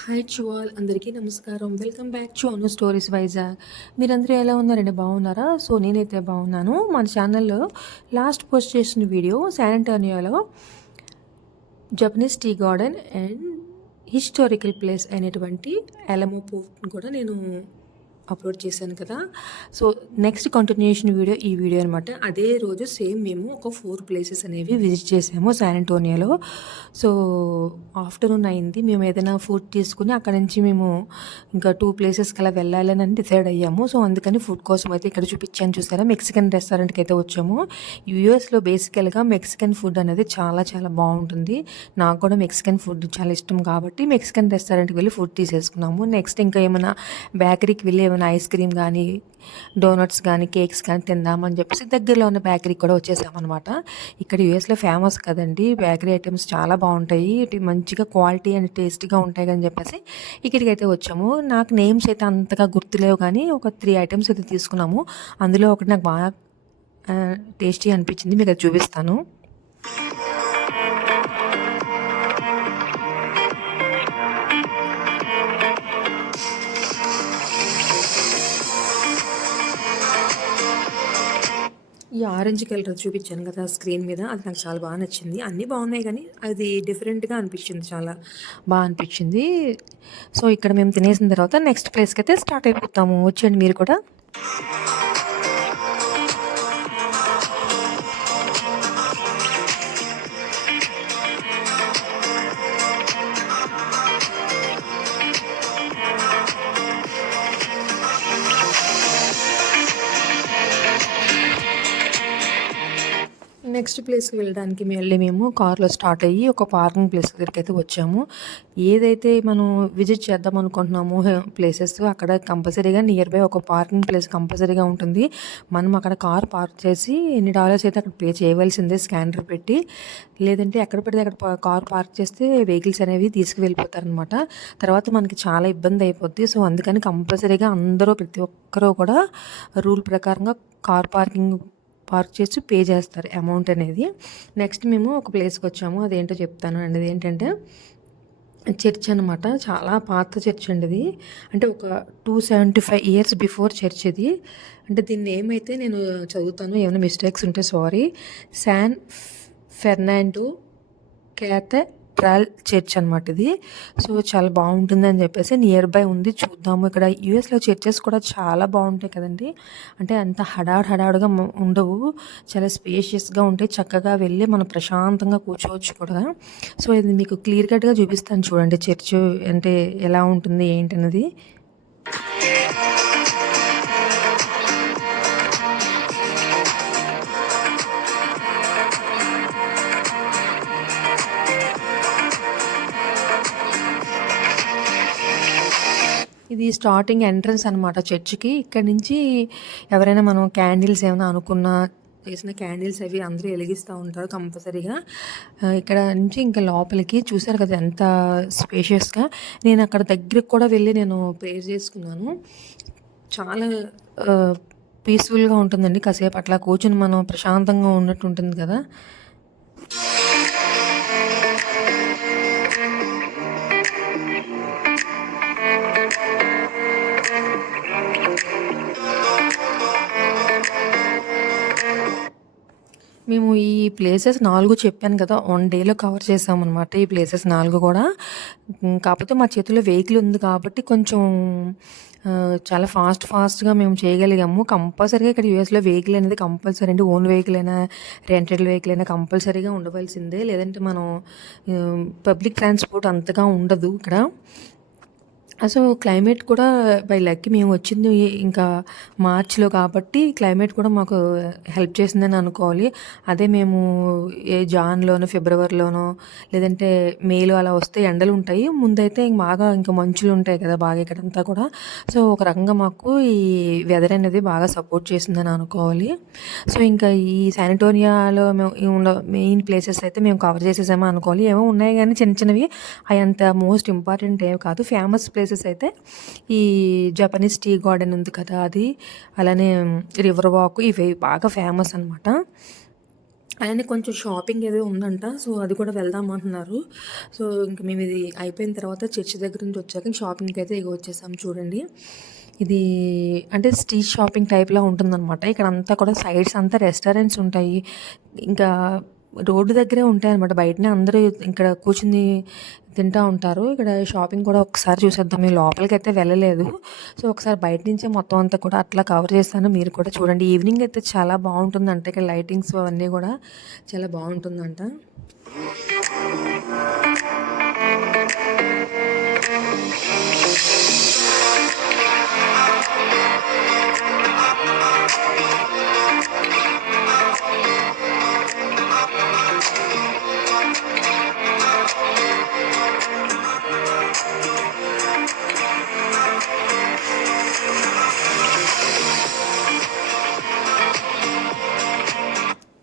Hi to all అందరికీ నమస్కారం. Welcome back to Anu stories Vizag. మీరందరూ ఎలా ఉన్నారండి? బాగున్నారా? సో నేనైతే బాగున్నాను. మన ఛానల్లో లాస్ట్ పోస్ట్ చేసిన వీడియో శాన్ అంటోనియోలో Japanese tea garden and historical place అయినటువంటి అలమో పోర్ట్ని కూడా నేను అప్లోడ్ చేశాను కదా. సో నెక్స్ట్ కంటిన్యూషన్ వీడియో ఈ వీడియో అనమాట. అదే రోజు సేమ్ మేము ఒక 4 ప్లేసెస్ అనేవి విజిట్ చేసాము శాన్ అంటోనియోలో. సో ఆఫ్టర్నూన్ అయింది. మేము ఏదైనా ఫుడ్ తీసుకుని అక్కడ నుంచి మేము ఇంకా 2 ప్లేసెస్కి అలా వెళ్ళాలని డిసైడ్ అయ్యాము. సో అందుకని ఫుడ్ కోసం అయితే ఇక్కడ చూపించాను చూసారా, మెక్సికన్ రెస్టారెంట్కి అయితే వచ్చాము. యూఎస్లో బేసికల్గా మెక్సికన్ ఫుడ్ అనేది చాలా చాలా బాగుంటుంది. నాకు కూడా మెక్సికన్ ఫుడ్ చాలా ఇష్టం కాబట్టి మెక్సికన్ రెస్టారెంట్కి వెళ్ళి ఫుడ్ తీసేసుకున్నాము. నెక్స్ట్ ఇంకా ఏమైనా బేకరీకి వెళ్ళి ఏమైనా ఐస్ క్రీమ్ కానీ డోనట్స్ కానీ కేక్స్ కానీ తిందామని చెప్పేసి దగ్గరలో ఉన్న బేకరీకి కూడా వచ్చేసామన్నమాట. ఇక్కడ యూఎస్లో ఫేమస్ కదండి, బేకరీ ఐటమ్స్ చాలా బాగుంటాయి, మంచిగా క్వాలిటీ అండ్ టేస్టీగా ఉంటాయి అని చెప్పేసి ఇక్కడికి అయితే వచ్చాము. నాకు నేమ్స్ అయితే అంతగా గుర్తులేవు కానీ ఒక 3 ఐటమ్స్ అయితే తీసుకున్నాము. అందులో ఒకటి నాకు బాగా టేస్టీ అనిపించింది, మీకు అది చూపిస్తాను. ఈ ఆరెంజ్ కలర్ చూపించాను కదా స్క్రీన్ మీద, అది నాకు చాలా బాగా నచ్చింది. అన్నీ బాగున్నాయి కానీ అది డిఫరెంట్గా అనిపించింది, చాలా బాగా అనిపించింది. సో ఇక్కడ మేము తినేసిన తర్వాత నెక్స్ట్ ప్లేస్కి అయితే స్టార్ట్ అయిపోతాము. వచ్చేయండి మీరు కూడా. నెక్స్ట్ ప్లేస్కి వెళ్ళడానికి మేము కార్లో స్టార్ట్ అయ్యి ఒక పార్కింగ్ ప్లేస్ దగ్గరికి అయితే వచ్చాము. ఏదైతే మనం విజిట్ చేద్దాం అనుకుంటున్నామో ప్లేసెస్ అక్కడ కంపల్సరీగా నియర్ బై ఒక పార్కింగ్ ప్లేస్ కంపల్సరీగా ఉంటుంది. మనం అక్కడ కార్ పార్క్ చేసి ఎన్ని డాలర్స్ అయితే అక్కడ పే చేయవలసిందే స్కానర్ పెట్టి. లేదంటే ఎక్కడ పెడితే అక్కడ కార్ పార్క్ చేస్తే వెహికల్స్ అనేవి తీసుకువెళ్ళిపోతారనమాట. తర్వాత మనకి చాలా ఇబ్బంది అయిపోద్ది. సో అందుకని కంపల్సరీగా అందరూ ప్రతి ఒక్కరూ కూడా రూల్ ప్రకారంగా కార్ పార్క్ చేసి పే చేస్తారు అమౌంట్ అనేది. నెక్స్ట్ మేము ఒక ప్లేస్కి వచ్చాము, అదేంటో చెప్తాను అండి. ఏంటంటే చర్చ్ అనమాట, చాలా పాత చర్చ్ అండి ఇది. అంటే ఒక 275 ఇయర్స్ బిఫోర్ చర్చ్ ఇది. అంటే దీన్ని ఏమైతే నేను చదువుతాను, ఏమైనా మిస్టేక్స్ ఉంటే sorry. San Fernando cathedral church అనమాట ఇది. సో చాలా బాగుంటుందని చెప్పేసి నియర్ బై ఉంది, చూద్దాము. ఇక్కడ యూఎస్లో చర్చెస్ కూడా చాలా బాగుంటాయి కదండి. అంటే అంత హడావుడిగా ఉండవు, చాలా స్పేషియస్గా ఉంటాయి. చక్కగా వెళ్ళి మనం ప్రశాంతంగా కూర్చోవచ్చు కూడా. సో ఇది మీకు క్లియర్ కట్గా చూపిస్తాను చూడండి, చర్చ్ అంటే ఎలా ఉంటుంది ఏంటన్నది. ఇది స్టార్టింగ్ ఎంట్రన్స్ అనమాట చర్చ్కి. ఇక్కడ నుంచి ఎవరైనా మనం క్యాండిల్స్ ఏమైనా అనుకున్నా చేసిన క్యాండిల్స్ అవి అందరూ వెలిగిస్తూ ఉంటారు కంపల్సరీగా. ఇక్కడ నుంచి ఇంకా లోపలికి చూసారు కదా ఎంత స్పేషియస్గా. నేను అక్కడ దగ్గరికి కూడా వెళ్ళి నేను ప్రేయర్ చేసుకున్నాను. చాలా పీస్ఫుల్గా ఉంటుందండి. కాసేపు అట్లా కూర్చొని మనం ప్రశాంతంగా ఉన్నట్టు ఉంటుంది కదా. మేము ఈ ప్లేసెస్ 4 చెప్పాను కదా, 1 డేలో కవర్ చేసామన్నమాట ఈ ప్లేసెస్ 4 కూడా. కాకపోతే మా చేతిలో వెహికల్ ఉంది కాబట్టి కొంచెం చాలా ఫాస్ట్గా మేము చేయగలిగాము. కంపల్సరీగా ఇక్కడ యూఎస్లో వెహికల్ అనేది కంపల్సరీ అండి. ఓన్ వెహికల్ అయినా రెంటెడ్ వెహికల్ అయినా కంపల్సరీగా ఉండవలసిందే, లేదంటే మనం పబ్లిక్ ట్రాన్స్పోర్ట్ అంతగా ఉండదు ఇక్కడ. సో క్లైమేట్ కూడా బై లక్ మేము వచ్చింది ఇంకా మార్చ్లో కాబట్టి క్లైమేట్ కూడా మాకు హెల్ప్ చేసిందని అనుకోవాలి. అదే మేము జాన్లోనో ఫిబ్రవరిలోనో లేదంటే మేలో అలా వస్తే ఎండలు ఉంటాయి, ముందైతే బాగా ఇంకా మంచులు ఉంటాయి కదా బాగా ఇక్కడంతా కూడా. సో ఒక రకంగా మాకు ఈ వెదర్ అనేది బాగా సపోర్ట్ చేసిందని అనుకోవాలి. సో ఇంకా ఈ శాన్ అంటోనియోలో మేము ఉన్న మెయిన్ ప్లేసెస్ అయితే మేము కవర్ చేసేసామో అనుకోవాలి. ఏమో ఉన్నాయి కానీ చిన్నవి, అవి అంత మోస్ట్ ఇంపార్టెంట్ ఏమి కాదు. ఫేమస్ ప్లేసెస్ అయితే ఈ జపనీస్ టీ గార్డెన్ ఉంది కదా అది, అలానే రివర్ వాక్, ఇవి బాగా ఫేమస్ అనమాట. అలానే కొంచెం షాపింగ్ ఏదో ఉందంట. సో, అది కూడా వెళ్దాం అంటున్నారు. సో, ఇంక మేము ఇది అయిపోయిన తర్వాత చర్చ్ దగ్గర నుంచి వచ్చాక షాపింగ్‌కైతే ఇగో వచ్చేసాం చూడండి. ఇది అంటే స్ట్రీట్ షాపింగ్ టైప్‌లో ఉంటుందనమాట. ఇక్కడంతా కూడా సైడ్స్ అంతా రెస్టారెంట్స్ ఉంటాయి. ఇంకా రోడ్డు దగ్గరే ఉంటాయనమాట. బయటనే అందరూ ఇక్కడ కూర్చొని తింటా ఉంటారు. ఇక్కడ షాపింగ్ కూడా ఒకసారి చూసేద్దాం. మేము లోపలికైతే వెళ్ళలేదు. సో, ఒకసారి బయట నుంచే మొత్తం అంతా కూడా అట్లా కవర్ చేస్తాను. మీరు కూడా చూడండి. ఈవినింగ్ అయితే చాలా బావుంటుందంట. ఇక్కడ లైటింగ్స్ అవన్నీ కూడా చాలా బావుంటుందంట.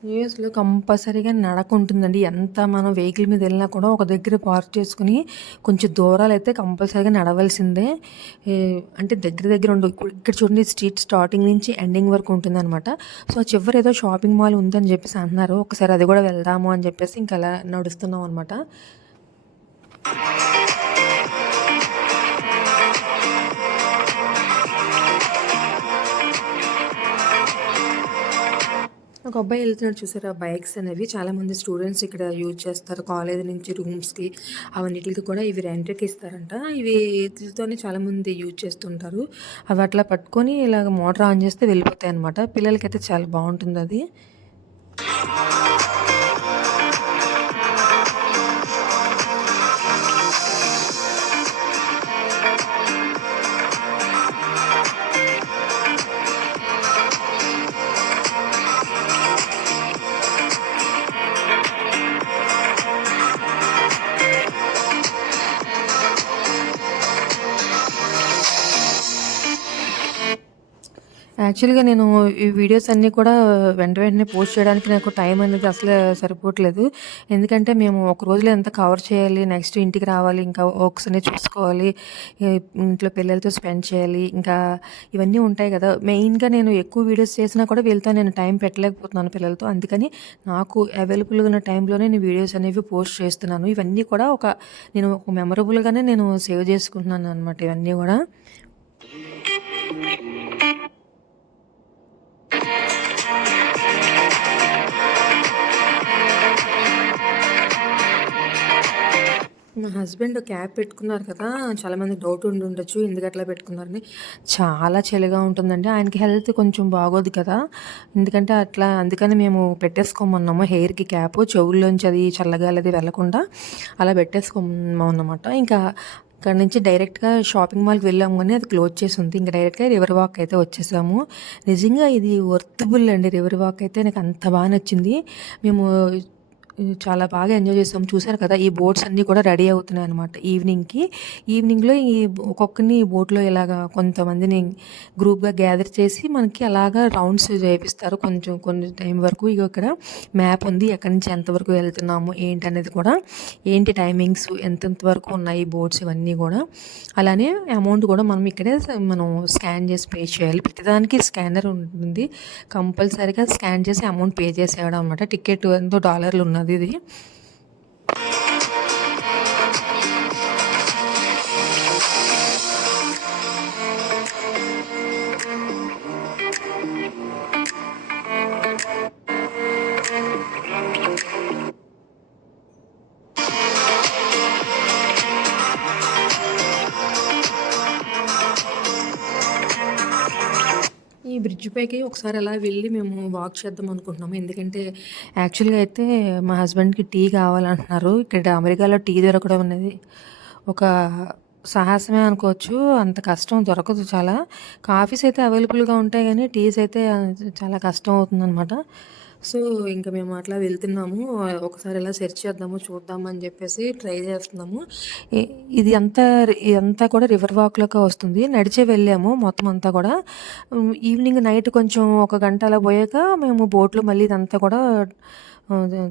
యూఎస్‌లో కంపల్సరీగా నడక ఉంటుందండి. ఎంత మనం వెహికల్ మీద వెళ్ళినా కూడా ఒక దగ్గర పార్క్ చేసుకొని కొంచెం దూరాలైతే కంపల్సరీగా నడవాల్సిందే. అంటే దగ్గర దగ్గర ఉండవు. ఇక్కడ చూడండి స్ట్రీట్ స్టార్టింగ్ నుంచి ఎండింగ్ వరకు ఉంటుందనమాట. సో, ఆ చివర ఏదో షాపింగ్ మాల్ ఉందని చెప్పేసి అంటున్నారు. ఒకసారి అది కూడా వెళ్దాము అని చెప్పేసి ఇంక అలా నడుస్తున్నాం అనమాట. ఒక అబ్బాయి వెళ్తున్నాడు చూసారా బైక్స్ అనేవి చాలామంది స్టూడెంట్స్ ఇక్కడ యూజ్ చేస్తారు. కాలేజ్ నుంచి రూమ్స్‌కి అవన్నిటికి కూడా ఇవి రెంట్‌కి ఇస్తారంట. ఇవి వీటితోనే చాలామంది యూజ్ చేస్తుంటారు. అవి అట్లా పట్టుకొని ఇలాగ మోటార్ ఆన్ చేస్తే వెళ్ళిపోతాయన్నమాట. పిల్లలకైతే చాలా బావుంటుందది. యాక్చువల్‌గా నేను ఈ వీడియోస్ అన్నీ కూడా వెంటనే పోస్ట్ చేయడానికి నాకు టైం అనేది అసలే సరిపోవట్లేదు. ఎందుకంటే మేము ఒక రోజులో ఎంత కవర్ చేయాలి, నెక్స్ట్ ఇంటికి రావాలి, ఇంకా వర్క్స్ అన్నీ చూసుకోవాలి, ఈ ఇంట్లో పిల్లలతో స్పెండ్ చేయాలి, ఇంకా ఇవన్నీ ఉంటాయి కదా! మెయిన్‌గా నేను ఎక్కువ వీడియోస్ చేసినా కూడా వీళ్ళతో నేను టైం పెట్టలేకపోతున్నాను పిల్లలతో. అందుకని నాకు అవైలబుల్‌గా ఉన్న టైంలోనే నేను వీడియోస్ అనేవి పోస్ట్ చేస్తున్నాను. ఇవన్నీ కూడా నేను ఒక మెమరబుల్‌గానే నేను సేవ్ చేసుకుంటున్నాననమాట ఇవన్నీ గూడా. మా హస్బెండ్ క్యాప్ పెట్టుకున్నారు కదా! చాలామందికి డౌట్ ఉండుండొచ్చు. ఎందుకట్లా పెట్టుకున్నారని. చాలా చలిగా ఉంటుందండి. ఆయనకి హెల్త్ కొంచెం బాగోదు కదా! ఎందుకంటే అందుకని మేము పెట్టేసుకోమన్నాము హెయిర్‌కి క్యాపు. చెవుల్లోంచి అది చల్లగాలి అది వెళ్ళకుండా అలా పెట్టేసుకోమన్నమాట. ఇంకా అక్కడి నుంచి డైరెక్ట్‌గా షాపింగ్ మాల్‌కి వెళ్ళాము గానీ అది క్లోజ్ చేసుంది. ఇంక డైరెక్ట్‌గా రివర్ వాక్ అయితే వచ్చేసాము. నిజంగా ఇది వర్తబుల్ అండి రివర్ వాక్ అయితే నాకు అంత బాగా నచ్చింది. మేము చాలా బాగా ఎంజాయ్ చేసాం. చూసారు కదా! ఈ బోట్స్ అన్నీ కూడా రెడీ అవుతున్నాయన్నమాట ఈవినింగ్‌కి. ఈవినింగ్‌లో ఒక్కొక్కరిని ఈ బోట్‌లో ఇలాగా కొంతమందిని గ్రూప్‌గా గ్యాదర్ చేసి మనకి అలాగా రౌండ్స్ చేపిస్తారు. కొన్ని టైం వరకు. ఇగో ఇక్కడ మ్యాప్ ఉంది. ఎక్కడి నుంచి ఎంతవరకు వెళ్తున్నాము, ఏంటనేది కూడా, ఏంటి టైమింగ్స్, ఎంతెంత వరకు ఉన్నాయి బోట్స్ ఇవన్నీ గూడా. అలానే అమౌంట్ కూడా మనం ఇక్కడే మనం స్కాన్ చేసి పే చేయాలి. ప్రతిదానికి స్కానర్ ఉంటుంది. కంపల్సరీగా స్కాన్ చేసి అమౌంట్ పే చేసేయడం అనమాట. టికెట్ ఎంతో డాలర్లు ఉన్నది ఇది. ఈ బ్రిడ్జ్ పైకి ఒకసారి అలా వెళ్ళి మేము వాక్ చేద్దాం అనుకుంటున్నాము. ఎందుకంటే యాక్చువల్‌గా అయితే మా హస్బెండ్‌కి టీ కావాలంటున్నారు. ఇక్కడ అమెరికాలో టీ దొరకడం అనేది ఒక సాహసమే అనుకోవచ్చు. అంత కష్టం దొరకదు చాలా. కాఫీస్ అయితే అవైలబుల్‌గా ఉంటాయి గానీ టీస్ అయితే చాలా కష్టం అవుతుందనమాట. సో, ఇంక మేము అట్లా వెళ్తున్నాము. ఒకసారి ఇలా సెర్చ్ చేద్దాము, చూద్దాము అని జెప్పేసి ట్రై జేస్తున్నాము. ఇ ఇదంతా కూడా రివర్ వాక్‌లోకే వస్తుంది. నడిచే వెళ్ళాము మొత్తం అంతా కూడా. ఈవినింగ్ నైట్ కొంచెం ఒక గంట అలా పోయాక మేము బోట్‌లో మళ్ళీ ఇదంతా కూడా ఆహ్,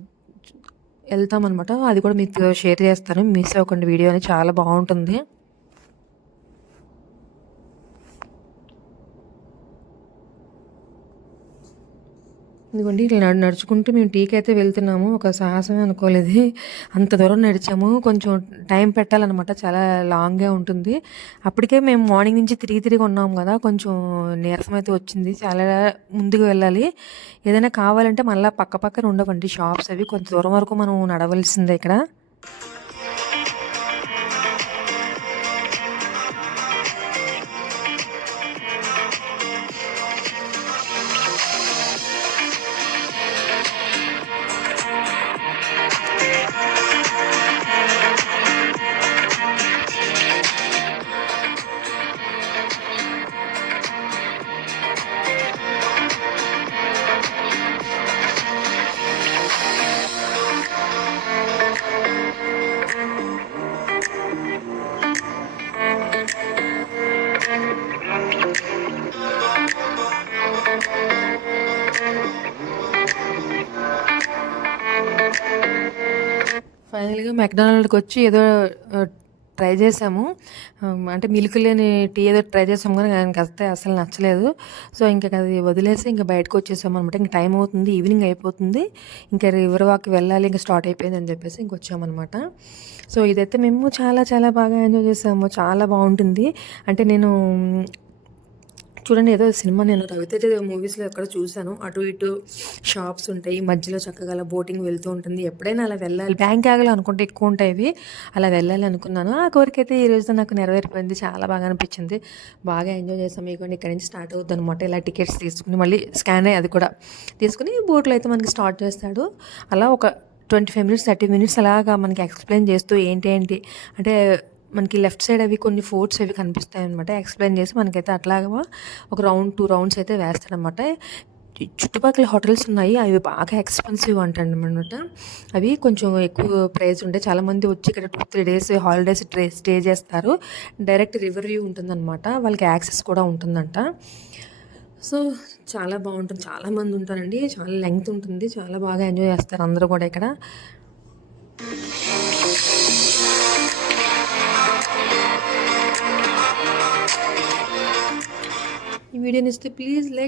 ఎళ్తామనమాట. అది కూడా మీతో షేర్ చేస్తాను. మిస్ అవ్వకండి వీడియో అనేది చాలా బావుంటుంది. ఇదిగోండి ఇట్లా నడుచుకుంటూ మేము టీకైతే వెళ్తున్నాము. ఒక సాహసమే అనుకోలేదు. అంత దూరం నడిచాము. కొంచెం టైం పెట్టాలనమాట. చాలా లాంగ్‌గా ఉంటుంది. అప్పటికే మేము మార్నింగ్ నుంచి తిరిగి తిరిగి ఉన్నాం గదా! కొంచెం నీరసం అయితే వచ్చింది. చాలా ముందుకు వెళ్ళాలి. ఏదైనా కావాలంటే మళ్ళా పక్క పక్కన ఉండవండి షాప్స్ అవి. కొంత దూరం వరకు మనం నడవలసిందే ఇక్కడ. ఫైనల్‌గా మెక్‌డొనాల్డ్‌కొచ్చి ఏదో ట్రై చేసాము. అంటే మిల్క్ లేని టీ ఏదో ట్రై చేసాము కానీ ఆయనకైతే అస్సలు నచ్చలేదు. సో, అది వదిలేసి ఇంక బయటకొచ్చేసామనమాట. ఇంక టైం అవుతుంది. ఈవినింగ్ అయిపోతుంది. ఇంకా రివర్ వాక్‌కి వెళ్ళాలి. ఇంక స్టార్ట్ అయిపోయిందని చెప్పేసి ఇంకొచ్చామనమాట. సో, ఇదైతే మేము చాలా చాలా బాగా ఎంజాయ్ చేసాము. చాలా బావుంటుంది. అంటే నేను చూడండి ఏదో సినిమా నేను రవితేజ మూవీస్‌లో ఎక్కడో చూసాను. అటు ఇటు షాప్స్ ఉంటాయి. మధ్యలో చక్కగా అలా బోటింగ్ వెళ్తూ ఉంటుంది. ఎప్పుడైనా అలా వెళ్ళాలి. బ్యాంకాక్‌లో అనుకుంటే ఎక్కువుంటాయి ఇవి. అలా వెళ్ళాలి అనుకున్నాను. ఆ కోరికైతే ఈ రోజుతో నాకు నెరవేరిపోయింది. చాలా బాగా అనిపించింది. బాగా ఎంజాయ్ చేసాం. ఇగోండి ఇక్కడి నుంచి స్టార్ట్ అవుద్దనమాట. ఇలా టికెట్స్ తీసుకుని మళ్ళీ స్కానే అది కూడా తీసుకొని బోట్‌లో అయితే మనకి స్టార్ట్ చేస్తాడు. అలా ఒక 25 మినిట్స్, 30 మినిట్స్ అలాగా మనకి ఎక్స్‌ప్లెయిన్ చేస్తూ ఏంటి అంటే మనకి లెఫ్ట్ సైడ్ అవి కొన్ని ఫోర్ట్స్ అవి కనిపిస్తాయనమాట. ఎక్స్‌ప్లెయిన్ చేసి మనకైతే అట్లాగా ఒక రౌండ్ 2 రౌండ్స్ అయితే వేస్తాడనమాట. చుట్టుపక్కల హోటల్స్ ఉన్నాయి. అవి బాగా ఎక్స్‌పెన్సివ్ అంటనమాట. అవి కొంచెం ఎక్కువ ప్రైస్ ఉంటాయి. చాలామంది వచ్చి ఇక్కడ 2, 3 డేస్ హాలిడేస్ స్టే చేస్తారు. డైరెక్ట్ రివర్ వ్యూ ఉంటుందనమాట. వాళ్ళకి యాక్సెస్ కూడా ఉంటుందంట. సో, చాలా బావుంటుంది. చాలామంది ఉంటారండి. చాలా లెంగ్త్ ఉంటుంది. చాలా బాగా ఎంజాయ్ చేస్తారు అందరూ కూడా ఇక్కడ. ఈ వీడియో నచ్చితే ప్లీజ్ లైక్